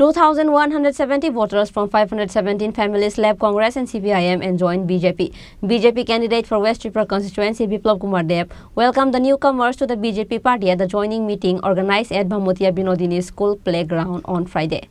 2,170 voters from 517 families left Congress and CPIM and joined BJP. BJP candidate for West Tripura constituency Biplab Kumar Deb welcomed the newcomers to the BJP party at the joining meeting organized at Bhamutia Binodini School playground on Friday.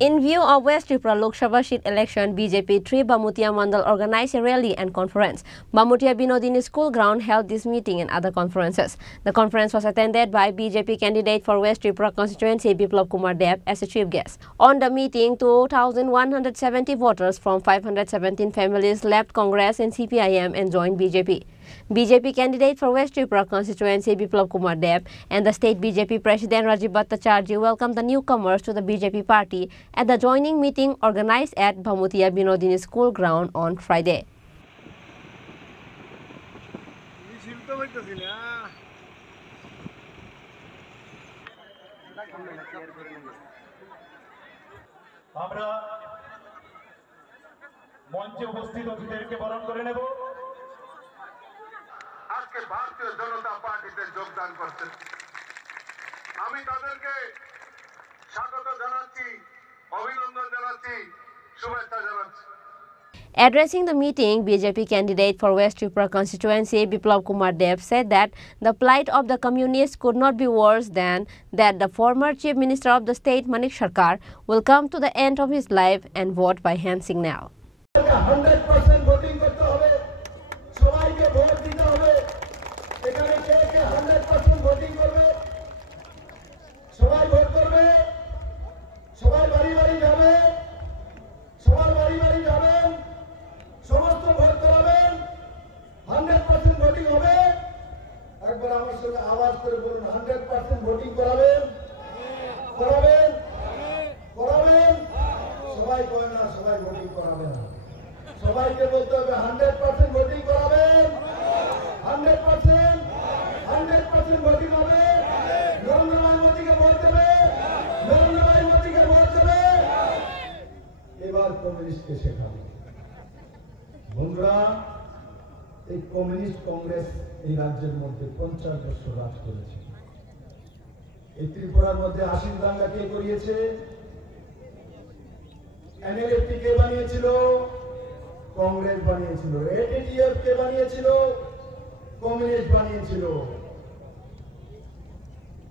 In view of West Tripura Lok Sabha seat election, BJP 3 Bhamutia Mandal organized a rally and conference. Bhamutia Binodini School ground held this meeting and other conferences. The conference was attended by BJP candidate for West Tripura constituency Biplab Kumar Deb as a chief guest. On the meeting, 2,170 voters from 517 families left Congress and CPIM and joined BJP. BJP candidate for West Tripura constituency Biplab Kumar Deb and the state BJP president Rajiv Bhattacharjee welcomed the newcomers to the BJP party at the joining meeting organized at Bhamutia Binodini School ground on Friday. আজকে ভারতীয় জনতা পার্টিতে যোগদান করছেন আমি তাদেরকে স্বাগত জানাচ্ছি অভিনন্দন জানাচ্ছি শুভেচ্ছা জানাচ্ছি Addressing the meeting, BJP candidate for West Tripura constituency Biplab Kumar Deb said that the plight of the communists could not be worse than that the former chief minister of the state Manik Sarkar will come to the end of his life and vote by hand signal. 100% voting করতে হবে সবাইকে vote দিতে হবে এখানে কে কে 100% voting করবে সবাই vote করবে সবাই বাড়ি বাড়ি যাবে সবার বাড়ি বাড়ি যাবেন সমস্ত ভোট করাবেন 100% ভোটিং হবে একবার আমার সঙ্গে আওয়াজ করে বলুন 100% ভোটিং করাবেন করাবেন করাবেন সবাই কয় না সবাই ভোটিং করাবেন সবাইকে বলতে হবে 100% ভোটিং করাবেন 100% ভোটিং হবে নরেন্দ্র ভাই মোদীকে ভোট দেবে নরেন্দ্র ভাই মোদীকে ভোট দেবে এবার কমিউনিস্টকে শেখাবে বন্ধুরা এই কমিউনিস্ট কংগ্রেস এই রাজ্যের মধ্যে 50 বছর রাজ করেছে এই ত্রিপুরার মধ্যে আশির দাঙ্গা কে করিয়েছে এনএলএফটি কে বানিয়েছিল কংগ্রেস বানিয়েছিল এটিটিএফ কে বানিয়েছিল কমিউনিস্ট বানিয়েছিল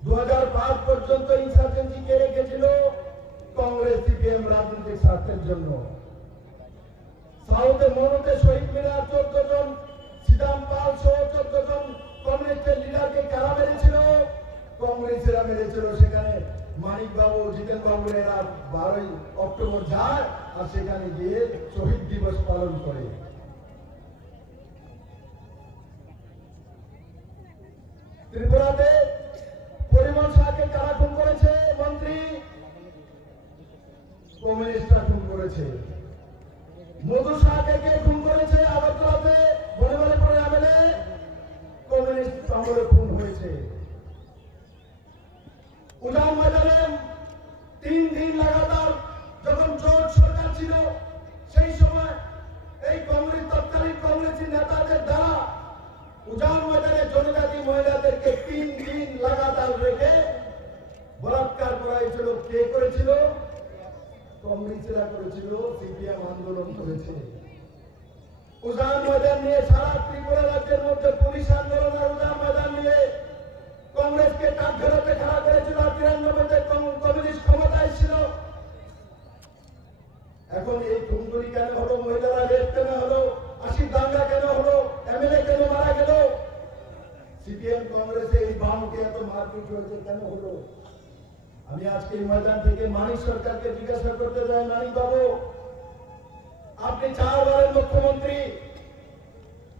2005 পর্যন্ত ইনসার্জেন্সি কে রেখেছিল কংগ্রেস সিপিএম রাজনৈতিক স্বার্থের জন্য সাউথে মনোতে শহীদ মিনার 14 জন সিদাম পাল সহ 14 জন কমিউনিস্টের লিডারকে কারা মেরেছিল কংগ্রেসেরা মেরেছিল সেখানে মানিক বাবু জিতেন বাবু এরা 12 অক্টোবর যায় আর সেখানে গিয়ে শহীদ দিবস পালন করে ত্রিপুরাতে পরিমল শাহকে কারা খুন করেছে মন্ত্রী কমিউনিস্টরা খুন করেছে মধু শাহকে কে খুন করেছে আগরতলাতে বলে পরে আমলে কমিউনিস্ট আমলে খুন হয়েছে উজান ময়দানে 3 দিন লাগাতার যখন জোট সরকার ছিল সেই সময় এই কংগ্রেস তৎকালীন কংগ্রেসী নেতাদের দ্বারা উজান ময়দানে জনজাতি মহিলাদেরকে 3 দিন লাগাতার রেখে বলাৎকার করা হয়েছিল কে করেছিল কংগ্রেসীরা করেছিল সিপিএম আন্দোলন করেছে উজান ময়দান নিয়ে সারা ত্রিপুরা রাজ্যের মধ্যে পুলিশ আন্দোলন আর উজান ময়দান নিয়ে কংগ্রেসকে কাঠগড়াতে খাড়া করেছিল 93তে কমিউনিস্ট ক্ষমতায় ছিল এখন এই খুনগুলি কেন হলো মহিলারা রেপ কেন হলো আশির দাঙ্গা কেন হলো এমএলএ কেন মারা গেল সিপিএম কংগ্রেসে এই বামকে এত মারপিট হয়েছে কেন হলো আমি আজকে এই ময়দান থেকে মানিক সরকারকে জিজ্ঞাসা করতে চাই মানিক বাবু আপনি 4 বারের মুখ্যমন্ত্রী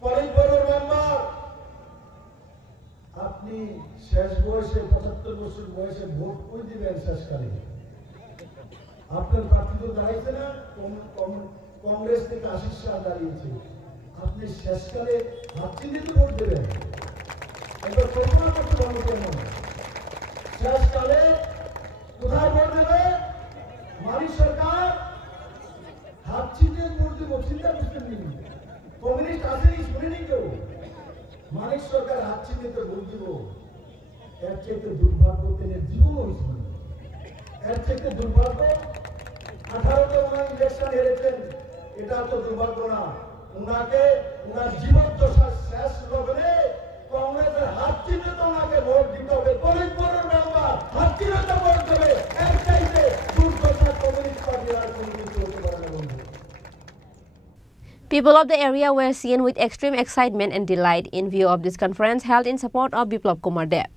পলিটব্যুরোর মেম্বার আপনি শেষ বয়সে 75 বছর বয়সে ভোট কই দিবেন শেষকালে আপনার প্রার্থী তো দাঁড়াইছে না কংগ্রেস থেকে আশিস শাহ দাঁড়িয়েছে আপনি শেষকালে ভাবছেন যে ভোট দেবেন একবার কল্পনা করতে পারবেন কেন শেষকালে কোথায় ভোট দেবে? মানিক সরকার হাত ছিটিয়ে ভোট দেবো, চিন্তা করছেন নি? কমিউনিস্ট আসেনি, শুনেনি কেউ? মানিক সরকার হাত ছিটিয়ে ভোট দিব, এর চাইতে দুর্ভাগ্য তিনি জীবন হয়েছিল। এর চাইতে দুর্ভাগ্য 18তে ওনার ইলেকশন হেরেছেন, এটা তো দুর্ভাগ্য না। ওনাকে ওনার জীবদ্দশা শেষ লগ্নে কংগ্রেসের হাত চিহ্নে তো ওনাকে ভোট দিতে হবে। ফরিদপুরের মেম্বার হাত চিহ্নে তো ভোট দেবে, এর চাইতে দুর্দশা কমিউনিস্ট পার্টি আর কোনো কিছু হতে পারে না বন্ধু। People of the area were seen with extreme excitement and delight in view of this conference held in support of Biplab Kumar Deb.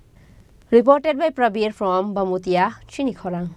Reported by Prabir from Bamutia, Chinikhorang.